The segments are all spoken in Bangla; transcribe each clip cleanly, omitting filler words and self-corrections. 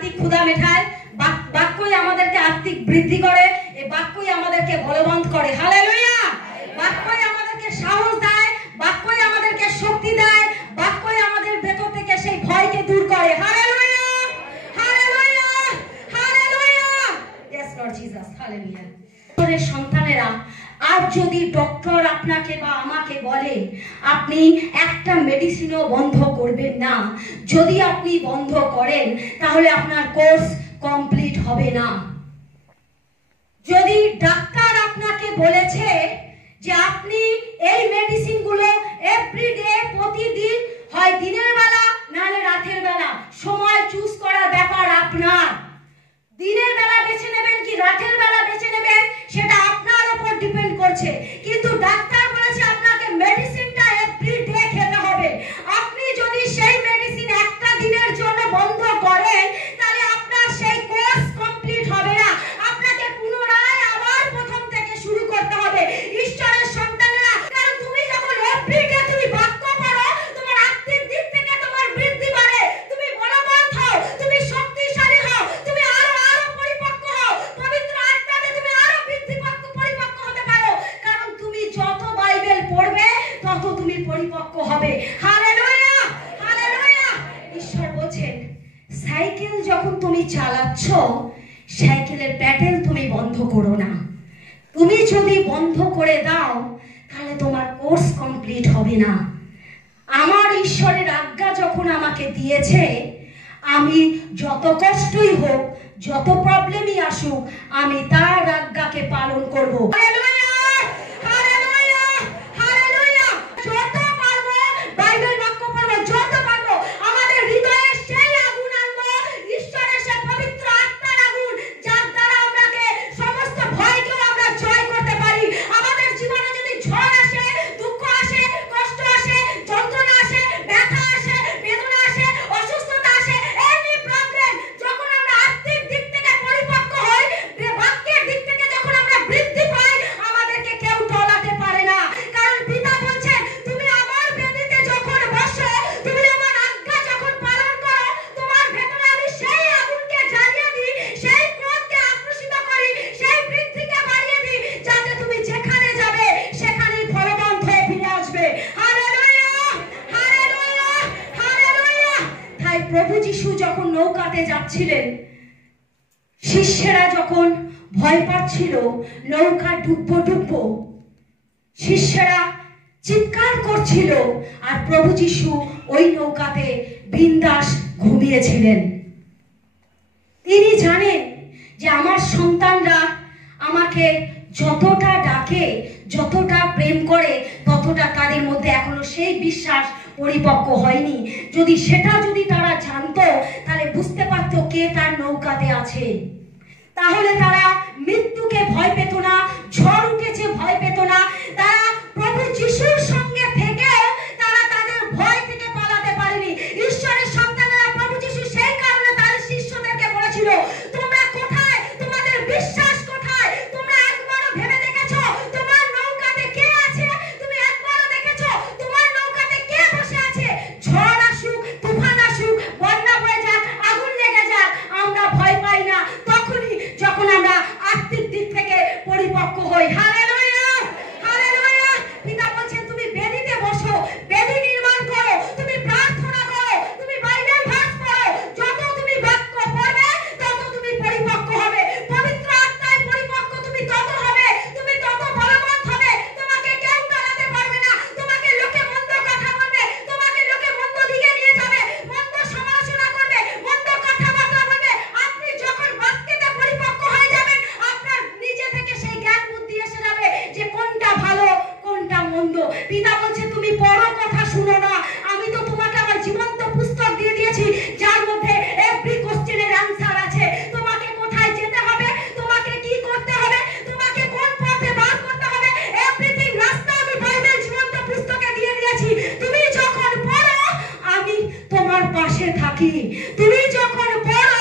আত্মিক ক্ষুধা মেটায়, বাক্যই আমাদেরকে আত্মিক বৃদ্ধি করে, এই বাক্যই আমাদেরকে বলবন্ত করে। হালেলুয়া! বাক্যই আমাদেরকে সাহস দেয়, বাক্যই আমাদেরকে শক্তি দেয়, বাক্যই আমাদের ভেতর থেকে সেই ভয়কে দূর করে। Hallelujah! Hallelujah! Hallelujah! Yes Lord Jesus, hallelujah. সন্তানেরা, আর যদি ডক্টর আপনাকে বা আমাকে বলে আপনি একটা মেডিসিনও বন্ধ করবেন না, যদি আপনি বন্ধ করেন তাহলে আপনার কোর্স কমপ্লিট হবে না। যদি ডাক্তার আপনাকে বলেছে যে আপনি এই মেডিসিনগুলো এভরিডে, প্রতিদিন, হয় দিনের বেলা নাহলে রাতের বেলা, সময় চুজ করার ব্যাপার আপনার। দিনের বেলা বেছে নেবেন কি রাতের বেলা বেছে নেবেন সেটা আপনার উপর ডিপেন্ড করছে, কিন্তু ডাক্তার বলেছে আপনাকে মেডিসিনটা এভরিডে খেতে হবে। আপনি যদি সেই মেডিসিন একটা দিনের জন্য বন্ধ করেন তাহলে আপনার সেই কোর্স কমপ্লিট হবে না, আপনাকে পুনরায় আবার প্রথম থেকে শুরু করতে হবে। ঈশ্বরের সন্তানেরা, কারণ তুমি যখন এভরিডে তুমি বাক্য পড়ো, তোমার আত্মিক দিক থেকে তোমার বৃদ্ধি বাড়ে, তুমি বলবান হও, তুমি শক্তিশালী হও, তুমি আরো পরিপক্ক হও, পবিত্র আত্মাতে তুমি আরো পরিপক্ক হতে পারো, কারণ তুমি যত বাইবেল পড়বে তত তুমি পরিপক্ক হবে। হালেলুয়া! হালেলুয়া! ঈশ্বর বলেন, সাইকেল যখন তুমি চালাচ্ছ, সাইকেলের প্যাডেল তুমি বন্ধ করো না। তুমি যদি বন্ধ করে দাও তাহলে তোমার কোর্স কমপ্লিট হবে না। আমার ঈশ্বরের আজ্ঞা যখন আমাকে দিয়েছে, আমি যত কষ্টই হোক, যত প্রবলেমই আসুক, আমি তার আজ্ঞাকে পালন করব। হালেলুয়া! হালেলুয়া! হালেলুয়া! যত পারবো বাইবেল বাক্য পড়বো, যত পারবো আমাদের হৃদয়ে সেই আগুন আনবো, ঈশ্বরের সেই পবিত্র আত্মার আগুন, যার দ্বারা আমরাকে সমস্ত ভয়কেও আমরা জয় করতে পারি। আমাদের জীবনে যদি ঝড় আসে, দুঃখ আসে, কষ্ট আসে, যন্ত্রণা আসে, ব্যথা আসে, বেদনা আসে, অসুস্থতা আসে, এনি প্রবলেম, যখন আমরা আত্মিক দিক থেকে পরিপক্ক হই, বাক্যের দিক থেকে যখন আমরা বৃদ্ধি পাই, আমাদেরকে কেউ টলাতে পারে না। কারণ পিতা বলছেন, তুমি আমার বেদিতে যখন বসো, তুমি আমার আজ্ঞা যখন পালন করো, তোমার ভেতরে আমি সেই আগুনকে জ্বালিয়ে দিই, সেই ক্রোধকে আকর্ষিত করি, সেই বৃদ্ধিকে বাড়িয়ে দিই, যাতে তুমি যেখানে যাবে সেখানেই ফলবন্ত হয়ে ফিরে আসবে। হালেলুয়া! হালেলুয়া! হালেলুয়া! তাই প্রভু যিশু যখন নৌকাতে যাচ্ছিলেন, শিষ্যেরা যখন ভয় পাচ্ছিল, নৌকা ডুববো ডুববো, শিষ্যেরা চিৎকার করছিল, আর প্রভু যিশু ওই নৌকাতে বিন্দাস ঘুমিয়েছিলেন। তিনি জানেন যে আমার সন্তানরা আমাকে যতটা ডাকে, যতটা প্রেম করে, ততটা তাদের মধ্যে এখনো সেই বিশ্বাস পরিপক্ক হয়নি। যদি তারা জানতো তাহলে বুঝতে পারতো কে তার নৌকাতে আছে, তাহলে তারা মৃত্যুকে ভয় পেত না, ঝড় উঠেছে ভয় পেত না, তারা প্রভু যিশুর সঙ্গে থেকেও তারা তাদের ভয় থেকে পালাতে পারেনি। ঈশ্বরের সন্তানেরা, প্রভু যিশু সেই কারণে তার শিষ্যদেরকে বলেছিল, তোমরা কোথায়, তোমাদের বিশ্বাস কোথায়? তোমরা একবারও ভেবে দেখেছো তোমার নৌকাতে কে আছে? তুমি একবারও দেখেছো তোমার নৌকাতে কে বসে আছে? ঝড় আসুক, তুফান আসুক, বন্যা বয়ে যাক, আগুন লেগে যাক, আমরা ভয় পাই না তখনই যখন আমরা আত্মিক দিক থেকে পরিপক্ক হই। হালেলুয়া! হালেলুয়া! পিতা বলছেন, তুমি বেদিতে বসো, বেদি নির্মাণ করো, তুমি প্রার্থনা করো, তুমি বাইবেল ভার্স পড়ো, যত তুমি বাক্য পড়বে তত তুমি পরিপক্ক হবে। পবিত্র আত্মায় পরিপক্ক তুমি তত হবে, তুমি তত বলবৎ হবে, তোমাকে কেউ টানাতে পারবে না, তোমাকে লোকে মন্দ কথা বলবে, তোমাকে লোকে মন্দ দিকে নিয়ে যাবে, মন্দ সমালোচনা করবে, মন্দ কথাবার্তা বলবে। আপনি যখন বাক্যেতে পরিপক্ক হয়ে যাবেন, আপনার নিজে থেকে সেই জ্ঞান বুদ্ধি এসে যাবে যে কোনটা ভালো, কোনটা মন্দ। পিতা বলছে, তুমি বড় কথা শুনো না, আমি তো তোমাকে আমার জীবন্ত পুস্তক দিয়ে দিয়েছি, যার মধ্যে এভরি কোশ্চেনের অ্যানসার আছে। তোমাকে কোথায় যেতে হবে, তোমাকে কি করতে হবে, তোমাকে কোন পথে বার করতে হবে, এভরিথিং রাস্তা আমি বাইবেল জীবন্ত পুস্তকে দিয়ে দিয়েছি। তুমি যখন পড়ো আমি তোমার পাশে থাকি, তুমি যখন পড়ো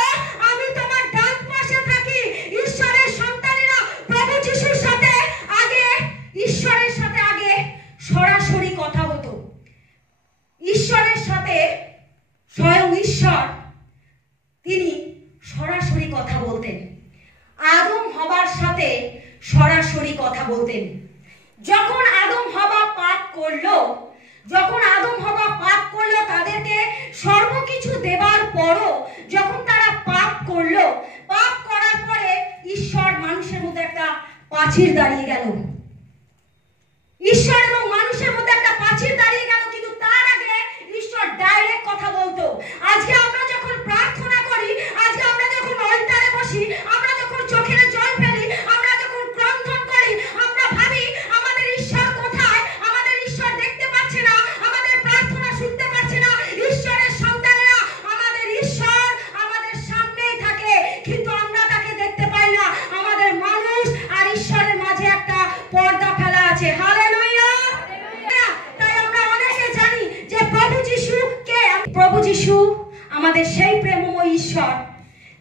আমি তোমার ডান পাশে থাকি। ঈশ্বরের সন্তানেরা, প্রভু যিশুর সাথে আগে, ঈশ্বরের সাথে আগে সরাসরি কথা হতো। ঈশ্বরের সাথে স্বয়ং ঈশ্বর তিনি কথা বলতেন। যখন আদম হাওয়া পাপ করলো, তাদেরকে সর্বকিছু দেবার পরও যখন তারা পাপ করলো, পাপ করার পরে ঈশ্বর মানুষের মধ্যে একটা প্রাচীর দাঁড়িয়ে গেল। ঈশ্বর এবং মানুষের মধ্যে একটা প্রাচীর দাঁড়িয়ে গেল, কিন্তু তার আগে ঈশ্বর ডাইরেক্ট কথা বলতো। আজকে আমরা যখন প্রার্থনা করি, আজকে আমরা যখন অল্টারে বসি, আমরা যখন চোখের জল ফেলি, আমরা যখন ক্রন্দন করি, আমরা ভাবি আমাদের ঈশ্বর কোথায়, আমাদের ঈশ্বর দেখতে পাচ্ছে না, আমাদের প্রার্থনা শুনতে পাচ্ছে না। ঈশ্বরের সন্তানেরা, আমাদের ঈশ্বর আমাদের সামনেই থাকে, কিন্তু আমরা তাকে দেখতে পাই না। আমাদের মানুষ আর ঈশ্বরের মাঝে একটা পর্দা ফেলা আছে। হালেলুয়া। তাই আমরা অনেকে জানি যে প্রভু যিশু কে। প্রভু যিশু আমাদের সেই প্রেমময় ঈশ্বর,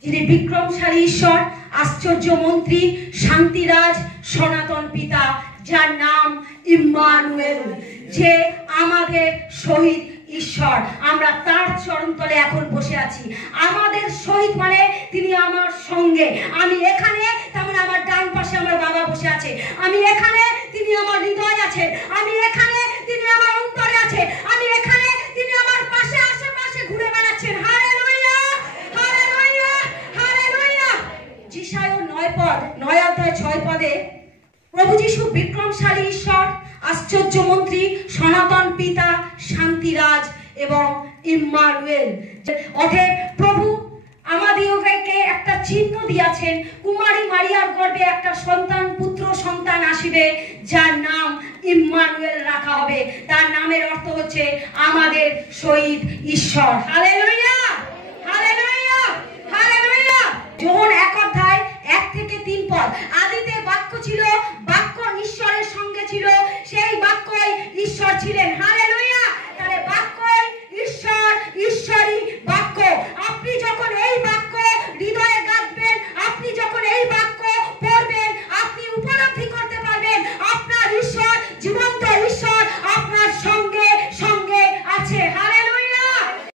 যিনি বিক্রমশালী ঈশ্বর, আশ্চর্য মন্ত্রী, শান্তিরাজ, সনাতন পিতা, যার নাম ইম্মানুয়েল, যে আমাদের শহীদ ঈশ্বর। আমরা তার চরণতলে এখন বসে আছি। আমাদের শহীদ মানে তিনি আমার সঙ্গে। আমি এখানে, তেমন আমার ডান পাশে আমার বাবা বসে আছে। আমি এখানে, তিনি আমার হৃদয় আছে। আমি এখানে, তিনি আমার অন্তরে আছে। আমি এখানে, তিনি আমার পাশে আশেপাশে ঘুরে বেড়াচ্ছেন। Hallelujah, hallelujah, hallelujah. যিশায় 9:6 প্রভু যিশু বিক্রমশালী ঈশ্বর, আশ্চর্য মন্ত্রী, সনাতন পিতা, শান্তিরাজ এবং ইম্মানুয়েল। অতএব প্রভু আমাদিগকে একটা চিহ্ন দিয়েছেন। কুমারী মারিয়ার গর্ভে একটা পুত্র সন্তান আসিবে, যার নাম ইম্মানুয়েল রাখা হবে। তার নামের অর্থ হচ্ছে আমাদের শহীদ ঈশ্বর। হালেলুয়া।